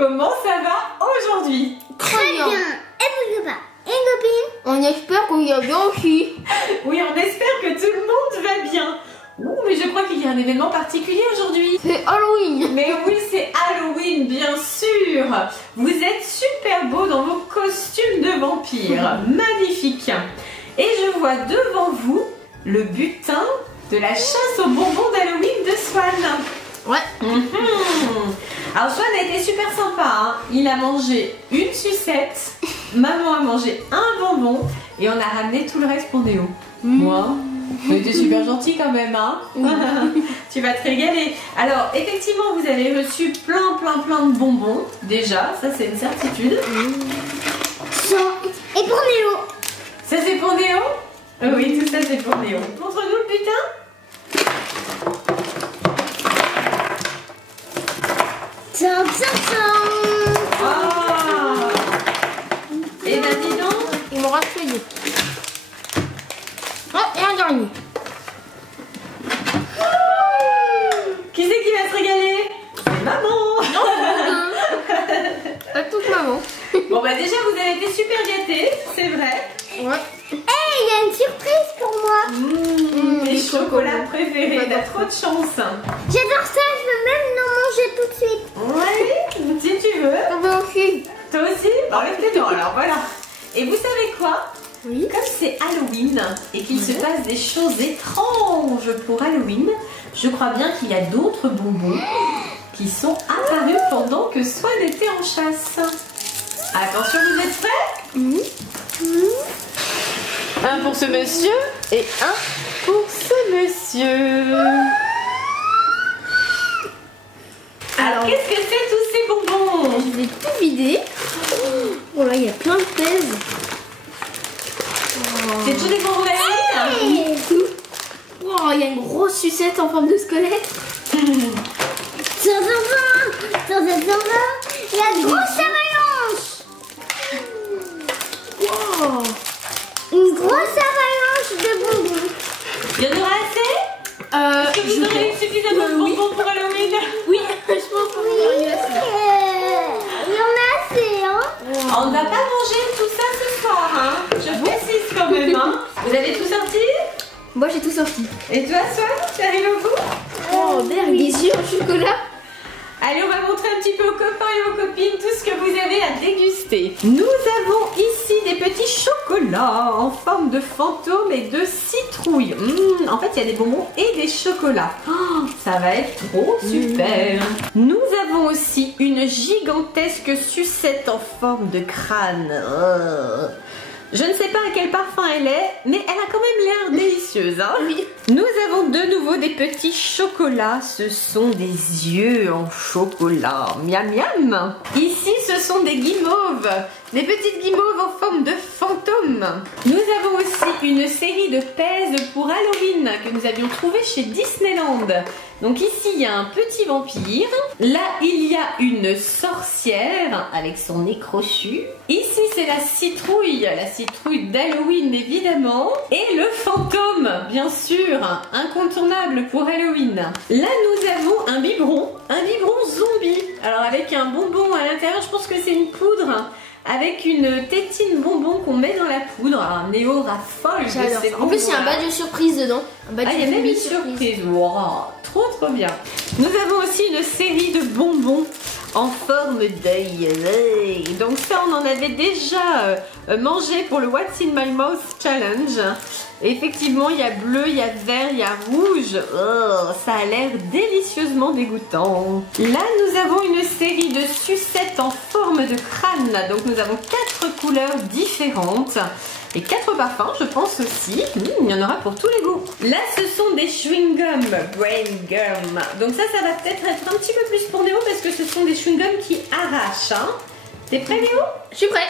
Comment ça va aujourd'hui? Très bien. Et vous pas? Et copine? On espère qu'on y a bien aussi. Oui, on espère que tout le monde va bien. Ouh, mais je crois qu'il y a un événement particulier aujourd'hui. C'est Halloween. Mais oui, c'est Halloween, bien sûr. Vous êtes super beaux dans vos costumes de vampires. Magnifique. Et je vois devant vous le butin de la chasse aux bonbons d'Halloween de Swan. Ouais. Alors Swan a été super sympa, hein. Il a mangé une sucette, maman a mangé un bonbon et on a ramené tout le reste pour Néo. Moi, on était super gentil quand même, hein. Tu vas te régaler. Alors effectivement vous avez reçu plein de bonbons déjà, ça c'est une certitude. Ça. Et pour Néo? Ça c'est pour Néo? Oui, tout ça c'est pour Néo. Montre-nous le butin. Tcham, tcham, tcham. Ah. Et ben dis donc. Il m'aura fait deux. Oh, et un dernier. Qui c'est qui va se régaler? C'est maman. À toute maman. Bon bah déjà vous avez été super gâtés, c'est vrai. Ouais. Hey, il y a une surprise pour moi. Mes chocolats préférés, t'as trop de chance. J'adore ça, je veux même en manger tout de suite. Ouais, si tu veux. Moi aussi. Toi aussi? Enlève tes dents alors, voilà. Et vous savez quoi? Oui. Comme c'est Halloween et qu'il se passe des choses étranges pour Halloween, je crois bien qu'il y a d'autres bonbons qui sont apparus pendant que Swan était en chasse. Attention, vous êtes prêts? Un pour ce monsieur et un pour ce monsieur. Alors, qu'est-ce que c'est tous ces bonbons? Je vais tout vider. Oh là, il y a plein de thèses. C'est tous des bonbons d'Halloween? Oh, il y a une grosse sucette en forme de squelette. La grosse avalanche. Wow. Une grosse avalanche de bonbons. Il y en aura assez? Est-ce que vous aurez suffisamment de bonbons pour Halloween? Oui, je pense qu'on va arriver à ça. Il y en a assez, hein. On ne va pas manger tout ça ce soir, hein. Je précise quand même, hein. Vous avez tout sorti? Moi, j'ai tout sorti. Et toi, Swan, tu arrives au bout? Oh, merde, des yeux en chocolat. Allez, on va montrer un petit peu aux copains et aux copines tout ce que vous avez à déguster. Nous avons ici des petits chocolats en forme de fantôme et de citrouille. En fait, il y a des bonbons et des chocolats. Oh, ça va être trop super. Nous avons aussi une gigantesque sucette en forme de crâne. Je ne sais pas à quel parfum elle est, mais elle a quand même l'air délicieuse, hein? Oui. Nous avons de nouveau des petits chocolats. Ce sont des yeux en chocolat. Miam miam. Ici, ce sont des guimauves. Des petites guimauves en forme de fantôme. Nous avons aussi une série de pèses pour Halloween que nous avions trouvées chez Disneyland. Donc ici, il y a un petit vampire. Là, il y a une sorcière avec son nez crochu. Ici, c'est la citrouille d'Halloween, évidemment. Et le fantôme, bien sûr, incontournable pour Halloween. Là, nous avons un biberon zombie. Alors, avec un bonbon à l'intérieur, je pense que c'est une poudre. Avec une tétine bonbon qu'on met dans la poudre. Alors, Néo raffole de ces bonbons. En plus, il y a un badge de surprise dedans. Il y a même une surprise. Wow, trop bien. Nous avons aussi une série de bonbons en forme d'œil. Donc ça, on en avait déjà mangé pour le What's in my mouth challenge. Et effectivement, il y a bleu, il y a vert, il y a rouge. Oh, ça a l'air délicieusement dégoûtant. Là, nous avons une série de sucettes en forme de crâne. Donc nous avons 4 couleurs différentes. Et 4 parfums, je pense aussi. Il y en aura pour tous les goûts. Là, ce sont des chewing-gum, brain gum. Donc ça va peut-être être un petit peu plus pour Néo parce que ce sont des chewing-gums qui arrachent. Hein. T'es prêt, Néo? Je suis prêt.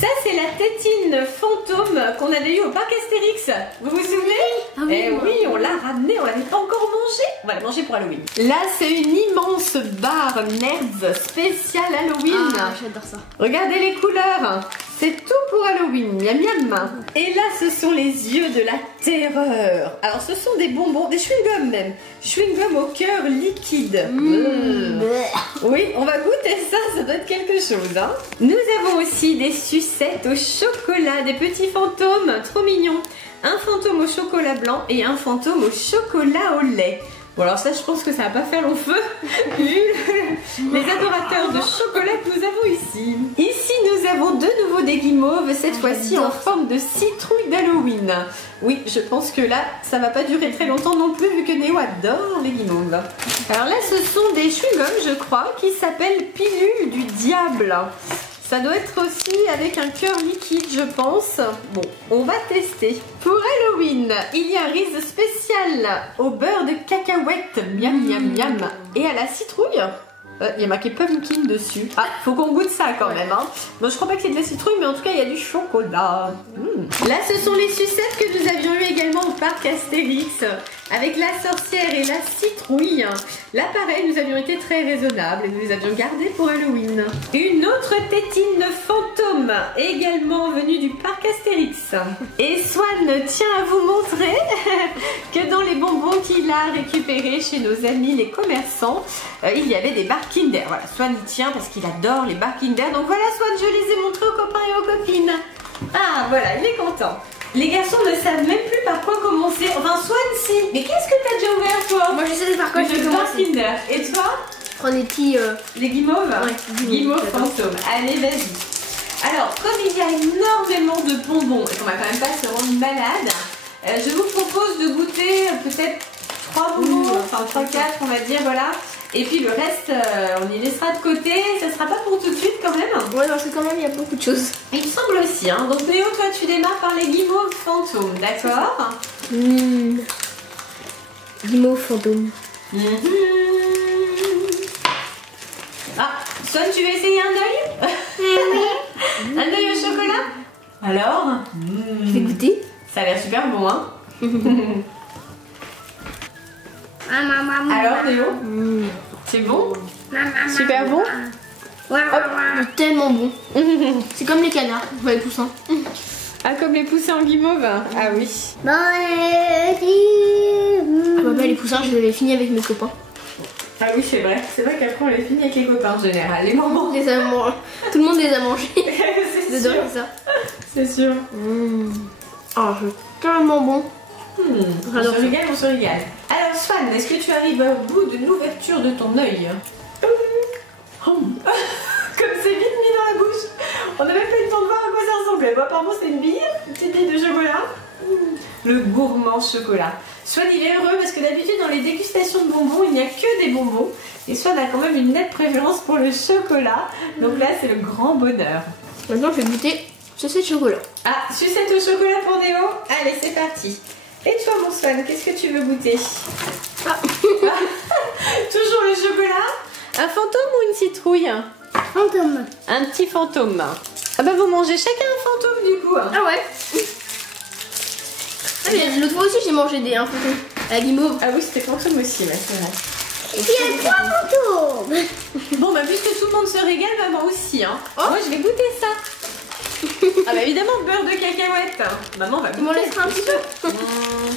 Ça, c'est la tétine fantôme qu'on avait eu au parc Astérix. Vous vous souvenez? Ah oui, eh oui, on l'a ramenée, on l'avait pas encore mangée. On va la manger pour Halloween. Là, c'est une immense barre Nerds spéciale Halloween. Ah, j'adore ça. Regardez les couleurs. C'est tout pour Halloween, miam miam. Et là, ce sont les yeux de la terreur. Alors, ce sont des bonbons, des chewing-gums même. Chewing-gum au cœur liquide. liquide. Oui, on va goûter ça, ça doit être quelque chose. Hein. Nous avons aussi des sucettes au chocolat, des petits fantômes, trop mignons. Un fantôme au chocolat blanc et un fantôme au chocolat au lait. Bon alors ça je pense que ça va pas faire long feu vu les adorateurs de chocolat que nous avons ici. Ici nous avons de nouveau des guimauves, cette fois-ci en forme de citrouille d'Halloween. Oui, je pense que là ça va pas durer très longtemps non plus vu que Néo adore les guimauves. Alors là ce sont des chewing-gums je crois qui s'appellent Pilule du Diable. Ça doit être aussi avec un cœur liquide, je pense. Bon, on va tester. Pour Halloween, il y a un riz spécial au beurre de cacahuète, miam miam miam, et à la citrouille. Il y a marqué pumpkin dessus. Ah, faut qu'on goûte ça quand même. Hein. Bon, je crois pas que c'est de la citrouille, mais en tout cas, il y a du chocolat. Là, ce sont les sucettes que nous avions eu également au parc Astérix, avec la sorcière et la citrouille. Là, pareil, nous avions été très raisonnables et nous les avions gardées pour Halloween. Une autre tétine fantôme, également venue du parc Astérix. Et Swan tient à vous montrer que dans les bonbons qu'il a récupérés chez nos amis les commerçants, il y avait des barres Kinder. Voilà, Swan y tient parce qu'il adore les barres Kinder. Donc voilà, Swan, je les ai montrés aux copains et aux copines. Ah, voilà, il est content. Les garçons ne savent même plus par quoi commencer. Enfin, Swan, si. Mais qu'est-ce que t'as déjà ouvert, toi? Moi, je sais par quoi je vais commencer. Kinder. Et toi? Je prends des petits... Les guimauves? Ouais, guimauves fantômes. Allez, vas-y. Alors, comme il y a énormément de bonbons et qu'on va quand même pas se rendre malade, je vous propose de goûter peut-être 3 bonbons, enfin 3-4 on va dire, voilà. Et puis le reste, on y laissera de côté, ça sera pas pour tout de suite quand même. Ouais, parce que quand même il y a beaucoup de choses. Il me semble aussi, hein. Donc Léo, toi tu démarres par les guimauves fantômes, d'accord? Guimauve fantôme. Ah, Swan, tu veux essayer un œil? Oui. Un œil au chocolat? Alors? Je vais goûter. Ça a l'air super bon, hein? Alors Léo, c'est bon? Super bon? C'est tellement bon. C'est comme les canards, les poussins. Ah, comme les poussins en guimauve? Ah oui. Ah bah les poussins, je les avais finis avec mes copains. Ah oui, c'est vrai. C'est vrai qu'après on les finit avec les copains en général. Les moments. Tout le monde les a mangés. C'est sûr. Ça. C'est sûr. Oh, c'est tellement bon. On se régale, on se régale. Alors Swan, est-ce que tu arrives au bout de l'ouverture de ton œil? Comme c'est vite mis dans la bouche. On n'a même pas eu le temps de voir à quoi ça ressemblait. Bon, apparemment c'est une bille, une petite bille de chocolat. Le gourmand chocolat. Swan il est heureux parce que d'habitude dans les dégustations de bonbons il n'y a que des bonbons. Et Swan a quand même une nette préférence pour le chocolat. Donc là c'est le grand bonheur. Maintenant je vais goûter sucette chocolat. Ah, sucette au chocolat pour Néo. Allez c'est parti. Et toi mon Swan, qu'est-ce que tu veux goûter? Toujours le chocolat? Un fantôme ou une citrouille? Fantôme. Un petit fantôme. Ah bah vous mangez chacun un fantôme du coup. Ah ouais. Ah mais l'autre fois aussi j'ai mangé un fantôme. À la guimauve. Ah oui c'était fantôme aussi, ouais, c'est vrai. Et puis il y a 3 fantômes. Bon bah puisque tout le monde se régale, bah moi aussi hein. Moi je vais goûter ça. Ah bah évidemment beurre de cacahuète. Maman va goûter. Tu m'en laisseras un petit peu?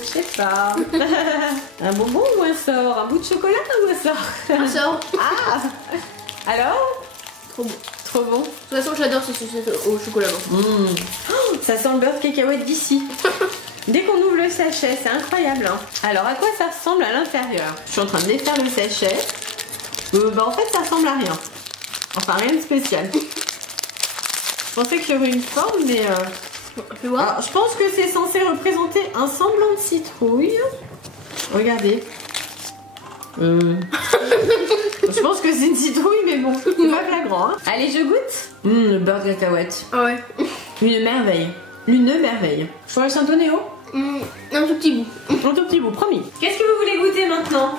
Je sais pas. Un bonbon ou un sort? Un bout de chocolat ou un sort? Un sort. Ah. Alors? Trop bon. Trop bon. De toute façon j'adore ce sucette au chocolat. Oh, ça sent le beurre de cacahuète d'ici. Dès qu'on ouvre le sachet, c'est incroyable. Hein. Alors à quoi ça ressemble à l'intérieur? Je suis en train de défaire le sachet. Bah en fait ça ressemble à rien. Enfin rien de spécial. Je pensais qu'il y aurait une forme, mais alors, je pense que c'est censé représenter un semblant de citrouille. Regardez. Je pense que c'est une citrouille, mais bon, c'est pas flagrant. Hein. Allez, je goûte. Le beurre de cacahuète. Ah ouais. Une merveille. Une merveille. Je pourrais un Néo? Un tout petit bout. Un tout petit bout, promis. Qu'est-ce que vous voulez goûter maintenant?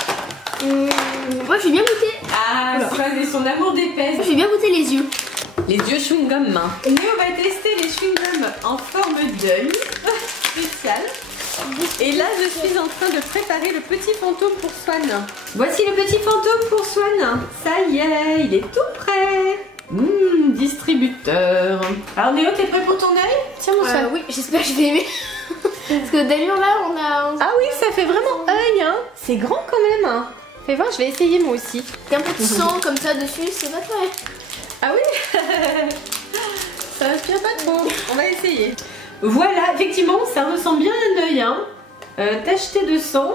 Moi, j'ai bien goûté. Ah, Swan et son amour d'épaisse. J'ai bien goûté les yeux. Les yeux chewing-gum. Néo va tester les chewing-gums en forme d'œil spécial. Et là, je suis en train de préparer le petit fantôme pour Swan. Voici le petit fantôme pour Swan. Ça y est, il est tout prêt. Distributeur. Alors Néo, t'es prêt pour ton œil? Tiens mon Swan. Oui, j'espère que je vais aimer. Parce que d'ailleurs là, on a... Ah oui, ça fait vraiment œil, hein. C'est grand quand même. Hein. Fais voir, je vais essayer moi aussi. Il y a un peu de sang comme ça dessus, c'est pas vrai. Ah oui. Ça inspire pas trop. On va essayer. Voilà, effectivement, ça ressemble bien à un œil, hein. Tacheté de sang.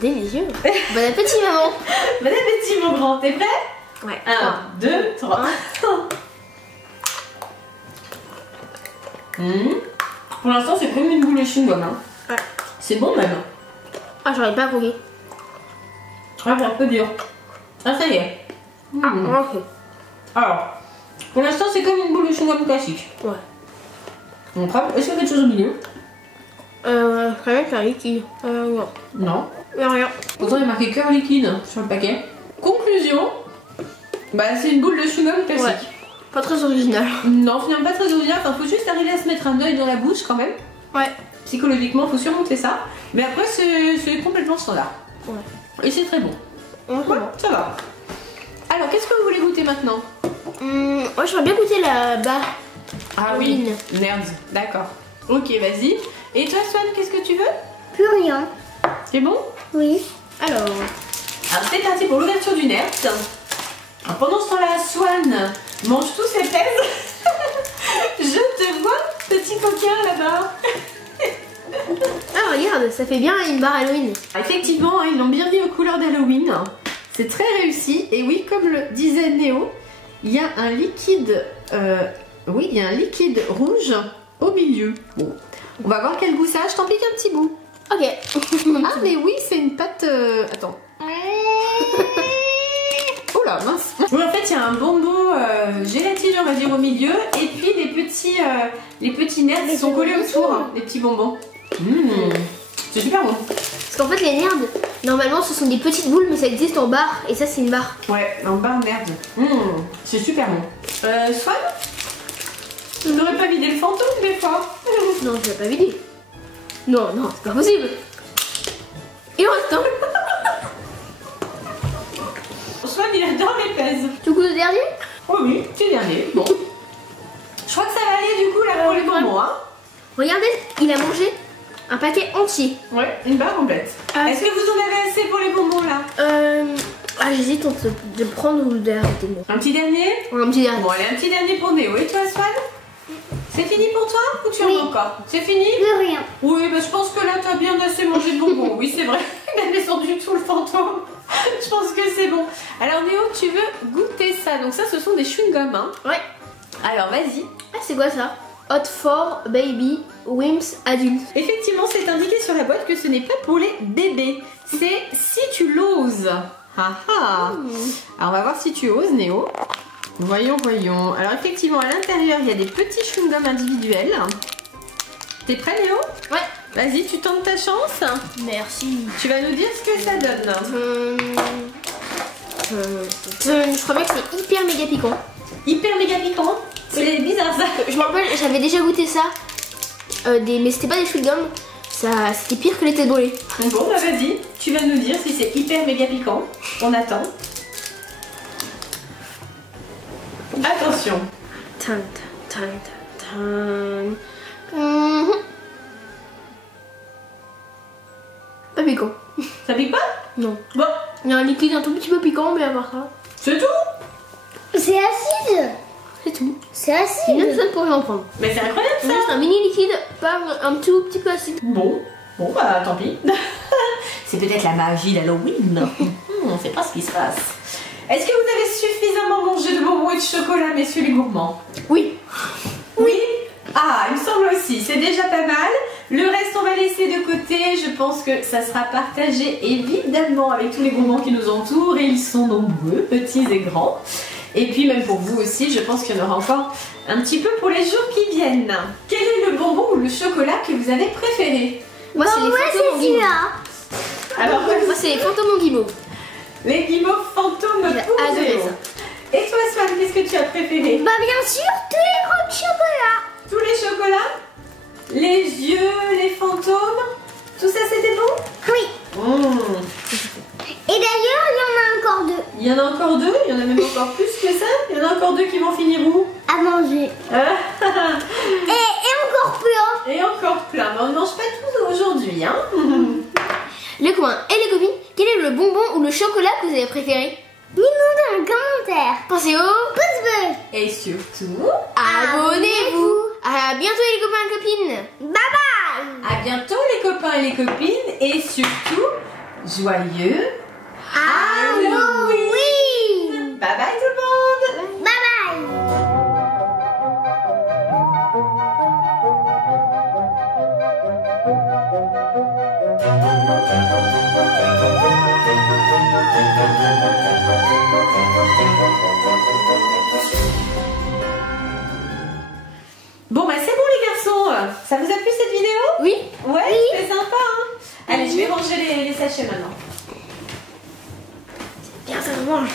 Délicieux. Bon appétit, maman. Bon appétit, mon grand. T'es prêt? Ouais. 1, 2, 3. Pour l'instant, c'est comme une boule de chewing-gum. Hein. Ouais. C'est bon même. Ah, j'arrive pas à croquer. Ah, c'est un peu dur. Ah, ça y est. Ah, ok. Alors, pour l'instant, c'est comme une boule de chewing-gum classique. Ouais. On prend. Est-ce qu'il y a quelque chose au milieu? Quand même, c'est un liquide. Non. Non. Il y a rien. Pourtant, il y a marqué cœur liquide sur le paquet. Conclusion. Bah, c'est une boule de chewing-gum classique. Ouais. Pas très original. Non, finalement, pas très original. Enfin, faut juste arriver à se mettre un œil dans la bouche quand même. Ouais. Psychologiquement, faut surmonter ça. Mais après, c'est complètement standard. Ouais. Et c'est très bon. Ouais, ça va. Alors, qu'est-ce que vous voulez goûter maintenant? Moi, j'aimerais bien goûter la barre. Ah oui, nerds, d'accord. Ok, vas-y. Et toi, Swan, qu'est-ce que tu veux? Plus rien. C'est bon? Oui. Alors, c'est parti pour l'ouverture du nerd. Alors, pendant ce temps-là, Swan mange tous ses pèses. Je te vois, petit coquin, là-bas. ah regarde, ça fait bien une barre Halloween. Effectivement, ils l'ont bien mis aux couleurs d'Halloween. C'est très réussi. Et oui, comme le disait Néo, il y a un liquide... oui, il y a un liquide rouge au milieu. Bon, on va voir quel goût ça a. Je t'en pique un petit bout. Ok. Ah, mais oui, c'est une pâte... Attends. Oh là, mince. Oui, en fait, il y a un bonbon gélatineux, on va dire, au milieu. Et puis, les petits nerfs qui sont collés autour. Hein, les petits bonbons. C'est super bon. Parce qu'en fait, les nerds, normalement, ce sont des petites boules, mais ça existe en barre. Et ça, c'est une barre. Ouais, en barre merde. C'est super bon. Swan, tu n'aurais pas vidé le fantôme des fois? Non, je l'ai pas vidé. Non, non, c'est pas possible. Il en reste un. Swan, il adore les pèses. Tu goûtes le dernier? Oh oui, c'est le dernier. Bon. Je crois que ça va aller du coup là pour les bonbons. Hein. Regardez, il a mangé un paquet entier. Ouais, une barre complète. Est-ce que vous en avez assez pour les bonbons là? Ah, j'hésite entre de prendre ou d'arrêter. Bon. Un petit dernier? Ouais, un petit dernier. Bon, allez, un petit dernier pour Néo. Et toi, Swan? C'est fini pour toi ou tu en as encore? C'est fini? De rien. Oui, bah, je pense que là, tu as bien assez mangé de bonbons. Oui, c'est vrai. Il a descendu tout le fantôme. Je pense que c'est bon. Alors, Néo, tu veux goûter ça? Donc, ça, ce sont des chewing-gums. Hein. Ouais. Alors, vas-y. Ah, c'est quoi ça? Hot for Baby Wimps Adultes. Effectivement, c'est indiqué sur la boîte que ce n'est pas pour les bébés. C'est si tu l'oses. Ah ah. Alors, on va voir si tu oses, Néo. Voyons, voyons. Alors, effectivement, à l'intérieur, il y a des petits chewing-gums individuels. T'es prêt, Néo? Ouais. Vas-y, tu tentes ta chance. Merci. Tu vas nous dire ce que ça donne. Je crois bien que c'est hyper méga piquant. Hyper méga piquant. C'est bizarre ça. Je me rappelle, j'avais déjà goûté ça. Mais c'était pas des chewing-gums. C'était pire que les têtes brûlées. Bon, bah vas-y. Tu vas nous dire si c'est hyper méga piquant. On attend. Attention. Tan, tan, tan, tan. Pas piquant. Ça pique pas? Non. Bon. Il y a un liquide un tout petit peu piquant, mais à part ça. C'est tout? C'est acide. C'est tout. C'est acide. Une personne pourrait en prendre. Mais c'est incroyable ça. Juste un mini liquide, pas un tout petit peu acide. Bon. Bon bah tant pis. C'est peut-être la magie d'Halloween. On sait pas ce qui se passe. Est-ce que vous avez suffisamment mangé de bonbons et de chocolat, messieurs les gourmands? Oui. Oui. Ah, il me semble aussi. C'est déjà pas mal. Le reste, on va laisser de côté. Je pense que ça sera partagé évidemment avec tous les gourmands qui nous entourent. Et ils sont nombreux, petits et grands. Et puis même pour vous aussi, je pense qu'il y en aura encore un petit peu pour les jours qui viennent. Quel est le bonbon ou le chocolat que vous avez préféré? Moi, c'est les fantômes en guimauve. Alors, moi, c'est les fantômes en guimauve. Les guimauves fantômes J'ai pour adoré Néo. ça. Et toi, Swan, qu'est-ce que tu as préféré? Bah bien sûr, tous les gros chocolats. Tous les chocolats? Les yeux, les fantômes? Tout ça, c'était bon? Oui. Et d'ailleurs, il y en a encore deux. Il y en a encore deux? Il y en a même encore plus que ça? Il y en a encore deux qui vont finir où? À manger. Et encore plein. Et encore plein. Mais on ne mange pas tout aujourd'hui, hein? les copains et les copines, quel est le bonbon ou le chocolat que vous avez préféré? Dis-nous dans les commentaires. Pensez au Pouce bleu. Et surtout, abonnez-vous. À bientôt les copains et copines. Bye bye. à bientôt les copains et les copines. Et surtout, joyeux Halloween. Bye bye tout le monde. Bye bye. Bon bah c'est bon les garçons. Ça vous a plu cette vidéo? Oui. Ouais, c'était sympa hein. Allez, je vais ranger les sachets maintenant. Bien ça mange.